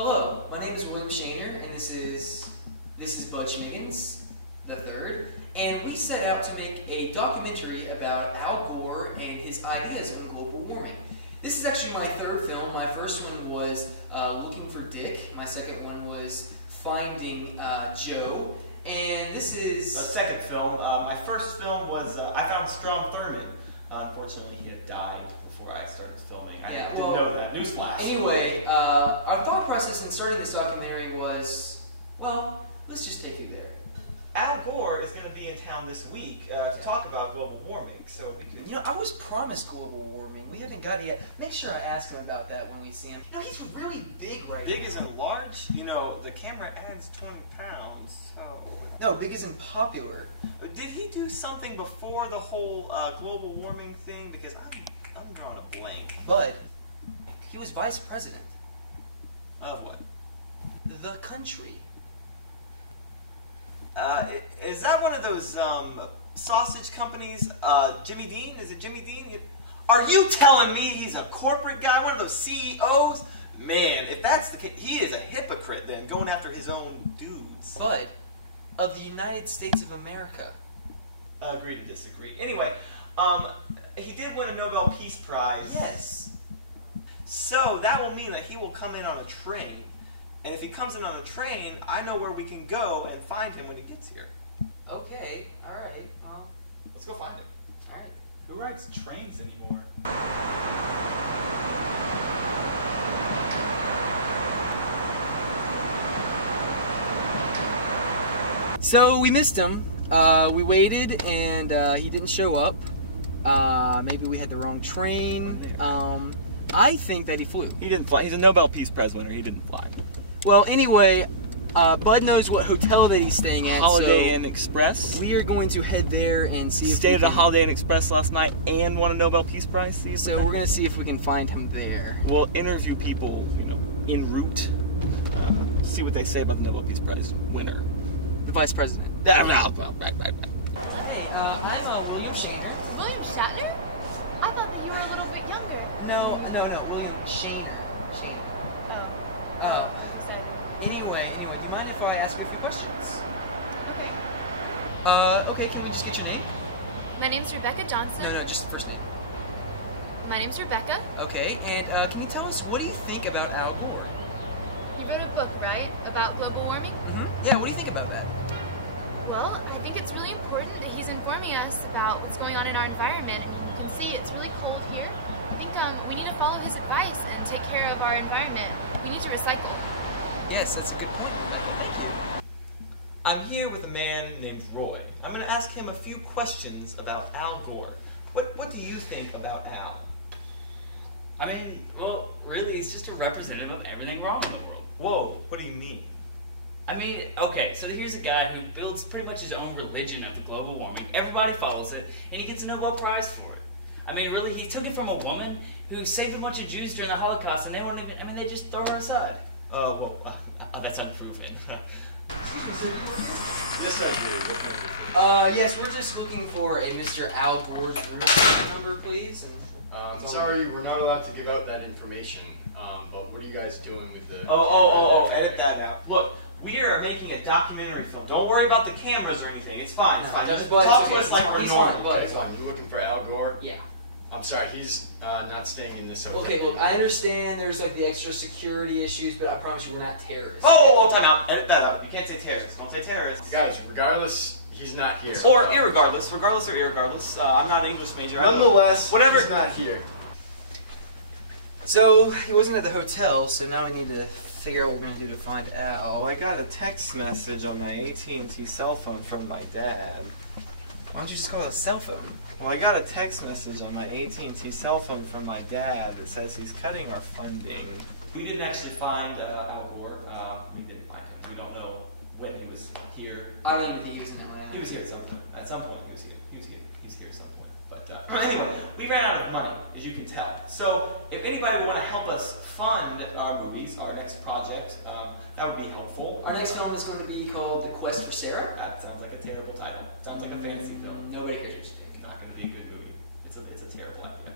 Hello, my name is William Shaner, and this is Bud Schmiggins III, and we set out to make a documentary about Al Gore and his ideas on global warming. This is actually my third film. My first one was Looking for Dick. My second one was Finding Joe. And this is... The second film. My first film was I Found Strom Thurmond. Unfortunately, he had died before I started filming. I didn't know that. Newsflash. Anyway, our thought process in starting this documentary was, well, let's just take you there. Al Gore is going to be in town this week to talk about global warming, so we could... You know, I was promised global warming. We haven't got it yet. Make sure I ask him about that when we see him. You know, he's really big right now. Big as in large? You know, the camera adds 20 pounds, so... No, big as in popular. Did he do something before the whole global warming thing? Because I'm drawing a blank. But he was vice president. Of what? The country. Is that one of those sausage companies? Jimmy Dean? Is it Jimmy Dean? Are you telling me he's a corporate guy, one of those CEOs? Man, if that's the case, he is a hypocrite then, going after his own dudes. But of the United States of America. Agree to disagree. Anyway, he did win a Nobel Peace Prize. Yes. So that will mean that he will come in on a train. And if he comes in on a train, I know where we can go and find him when he gets here. Okay, alright, well... Let's go find him. Alright. Who rides trains anymore? So we missed him. We waited and he didn't show up. Maybe we had the wrong train. I think that he flew. He didn't fly. He's a Nobel Peace Prize winner. He didn't fly. Well, anyway, Bud knows what hotel that he's staying at. Holiday Inn Express. We are going to head there and see if Stayed at the Holiday Inn Express last night and won a Nobel Peace Prize. So we're going to see if we can find him there. We'll interview people, you know, en route. See what they say about the Nobel Peace Prize winner. The vice president. Right. Hey, I'm William Shaner. William Shatner? I thought that you were a little bit younger. No, William Shaner. Shaner. Oh. Oh. I'm excited. Anyway, do you mind if I ask you a few questions? Okay. Okay, can we just get your name? My name's Rebecca Johnson. No, just the first name. My name's Rebecca. Okay, and can you tell us, what do you think about Al Gore? You wrote a book, right? About global warming? Mm-hmm. Yeah, what do you think about that? Well, I think it's really important that he's informing us about what's going on in our environment. I mean, you can see it's really cold here. I think we need to follow his advice and take care of our environment. We need to recycle. Yes, that's a good point, Rebecca. Thank you. I'm here with a man named Roy. I'm going to ask him a few questions about Al Gore. What do you think about Al? I mean, well, really, he's just a representative of everything wrong in the world. Whoa, what do you mean? I mean, okay, so here's a guy who builds pretty much his own religion of the global warming. Everybody follows it, and he gets a Nobel Prize for it. I mean, really, he took it from a woman who saved a bunch of Jews during the Holocaust, and they wouldn't even, I mean, they just throw her aside. That's unproven. Yes, I do. Yes, we're just looking for a Mr. Al Gore's room number, please. And I'm sorry, we're not allowed to give out that information. But what are you guys doing with the... Edit that out. Look, we are making a documentary film. Don't worry about the cameras or anything. It's fine. It's fine. Just talk to us like we're normal. Okay, fine. You looking for Al Gore? Yeah. I'm sorry, he's not staying in this hotel. Okay, look, I understand there's like the extra security issues, but I promise you we're not terrorists. Time out. Edit that out. You can't say terrorists. Don't say terrorists. Guys, regardless, he's not here. Or irregardless. Regardless or irregardless. I'm not an English major. Nonetheless, whatever. He's not here. So, he wasn't at the hotel, so now we need to figure out what we're going to do to find Al. Oh, I got a text message on my AT&T cell phone from my dad. Why don't you just call it a cell phone? Well, I got a text message on my AT&T cell phone from my dad that says he's cutting our funding. We didn't actually find Al Gore. We didn't find him. We don't know when he was here. I don't even think he was in Atlanta. He was here at some point. At some point, he was here. He was here at some point. But anyway, we ran out of money, as you can tell. So if anybody would want to help us fund our movies, our next project, that would be helpful. Our next film is going to be called The Quest for Sarah. That sounds like a terrible title. Sounds like a fantasy film. Nobody cares what you think. Not going to be a good movie. It's a terrible idea.